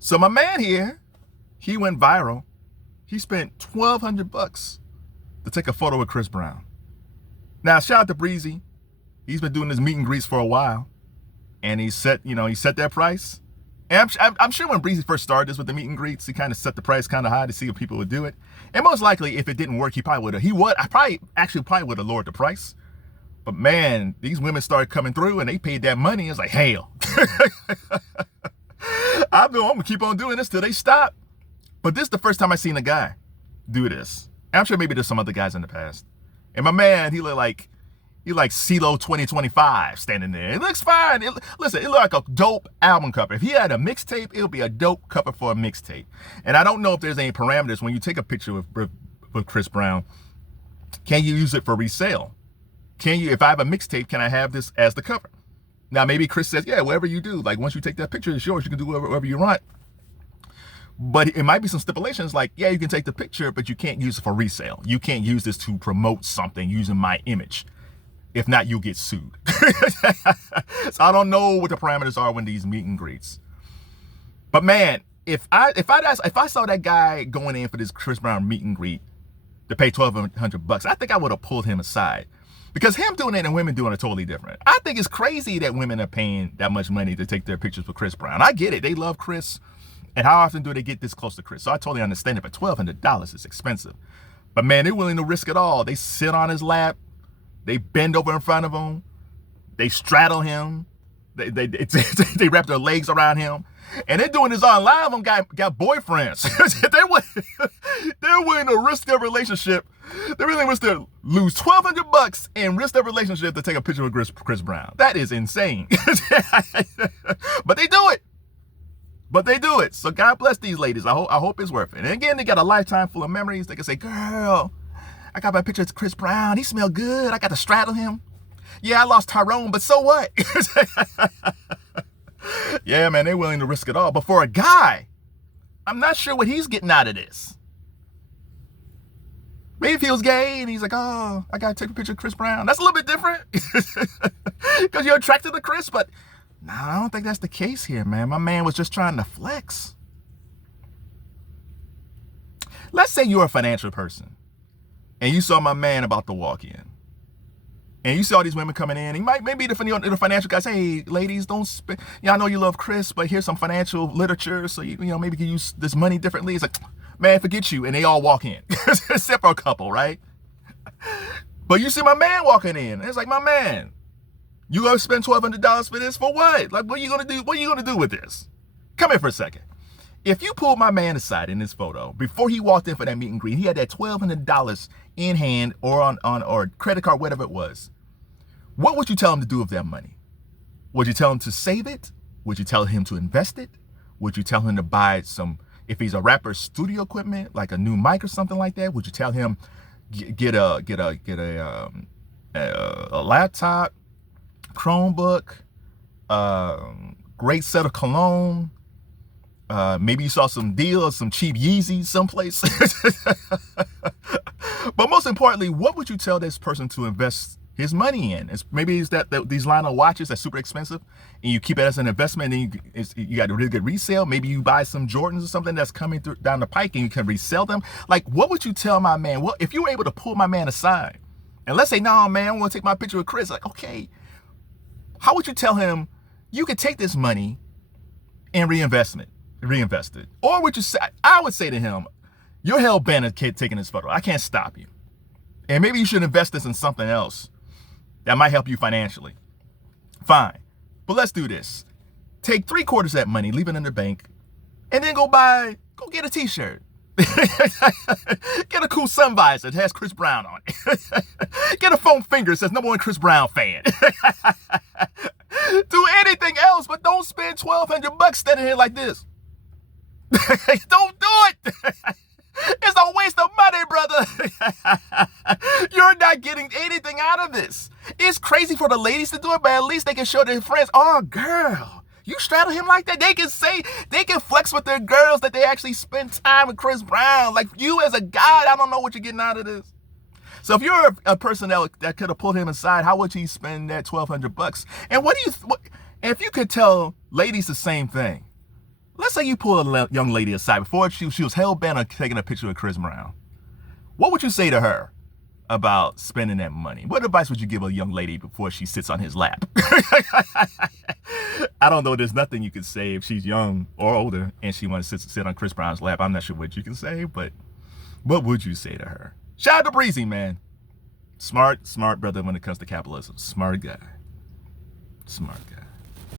So my man here, he went viral. He spent $1,200 to take a photo with Chris Brown. Now, shout out to Breezy. He's been doing his meet and greets for a while, and he set that price. And I'm sure when Breezy first started this with the meet and greets, he kind of set the price kind of high to see if people would do it. And most likely, if it didn't work, he probably would have. I probably would have lowered the price. But man, these women started coming through, and they paid that money. It's like, hell. I'm gonna keep on doing this till they stop. But this is the first time I've seen a guy do this. I'm sure maybe there's some other guys in the past. And my man, he looked like CeeLo 2025 standing there. It looks fine. Listen, it looked like a dope album cover. If he had a mixtape, it would be a dope cover for a mixtape. And I don't know if there's any parameters when you take a picture with Chris Brown. Can you use it for resale? Can you, if I have a mixtape, can I have this as the cover? Now, maybe Chris says, yeah, whatever you do. Like, once you take that picture, it's yours. You can do whatever you want. But it might be some stipulations like, yeah, you can take the picture, but you can't use it for resale. You can't use this to promote something using my image. If not, you'll get sued. So I don't know what the parameters are when these meet and greets. But man, if I saw that guy going in for this Chris Brown meet and greet to pay $1,200, I think I would have pulled him aside. Because him doing it and women doing it totally different. I think it's crazy that women are paying that much money to take their pictures with Chris Brown. I get it. They love Chris. And how often do they get this close to Chris? So I totally understand it, but $1,200 is expensive. But man, they're willing to risk it all. They sit on his lap. They bend over in front of him. They straddle him. They wrap their legs around him. And they're doing this on live. Them got boyfriends. They're willing to risk their relationship. They're willing to lose $1,200 and risk their relationship to take a picture with Chris Brown. That is insane. But they do it. So God bless these ladies. I hope it's worth it. And again, they got a lifetime full of memories. They can say, girl, I got my picture of Chris Brown. He smelled good. I got to straddle him. Yeah, I lost Tyrone, but so what? Yeah, man, they're willing to risk it all. But for a guy, I'm not sure what he's getting out of this. Maybe he feels gay and he's like, oh, I got to take a picture of Chris Brown. That's a little bit different because you're attracted to Chris. But no, I don't think that's the case here, man. My man was just trying to flex. Let's say you're a financial person and you saw my man about to walk in. And you saw these women coming in. He maybe the financial guys, hey, ladies, don't spend. Yeah, I know you love Chris, but here's some financial literature, so you maybe you can use this money differently. It's like, man, forget you, and they all walk in, except for a couple, right? But you see my man walking in, and it's like, my man, you gonna spend $1,200 for this for what? Like, what are you gonna do? What are you gonna do with this? Come here for a second. If you pulled my man aside in this photo before he walked in for that meet and greet, he had that $1,200 in hand or on or credit card, whatever it was. What would you tell him to do with that money? Would you tell him to save it? Would you tell him to invest it? Would you tell him to buy some, if he's a rapper, studio equipment like a new mic or something like that? Would you tell him get a laptop, Chromebook, great set of cologne? Maybe you saw some deals, some cheap Yeezys someplace. But most importantly, what would you tell this person to invest his money in? Maybe it's these line of watches that's super expensive and you keep it as an investment and you got a really good resale. Maybe you buy some Jordans or something that's coming through down the pike and you can resell them. Like, what would you tell my man? Well, if you were able to pull my man aside and let's say, no, man, I want to take my picture with Chris. Like, okay, how would you tell him you could take this money and reinvest it? Or would you say, I would say to him, you're hell bent at taking this photo. I can't stop you. And maybe you should invest this in something else that might help you financially. Fine. But let's do this. Take 3/4 of that money, leave it in the bank, and then go get a t-shirt. Get a cool sun visor that has Chris Brown on it. Get a foam finger that says #1 Chris Brown fan. Do anything else, but don't spend $1,200 standing here like this. Don't do it. It's a waste of money, brother. You're not getting anything out of this. It's crazy for the ladies to do it, but at least they can show their friends, oh, girl, you straddle him like that. They can flex with their girls that they actually spend time with Chris Brown. Like, you as a guy, I don't know what you're getting out of this. So if you're a person that could have pulled him aside, how would he spend that $1,200? And if you could tell ladies the same thing, let's say you pull a young lady aside before she was hell-bent on taking a picture of Chris Brown. What would you say to her about spending that money? What advice would you give a young lady before she sits on his lap? I don't know. There's nothing you can say if she's young or older and she wants to sit on Chris Brown's lap. I'm not sure what you can say, but what would you say to her? Shout out to Breezy, man. Smart brother when it comes to capitalism. Smart guy.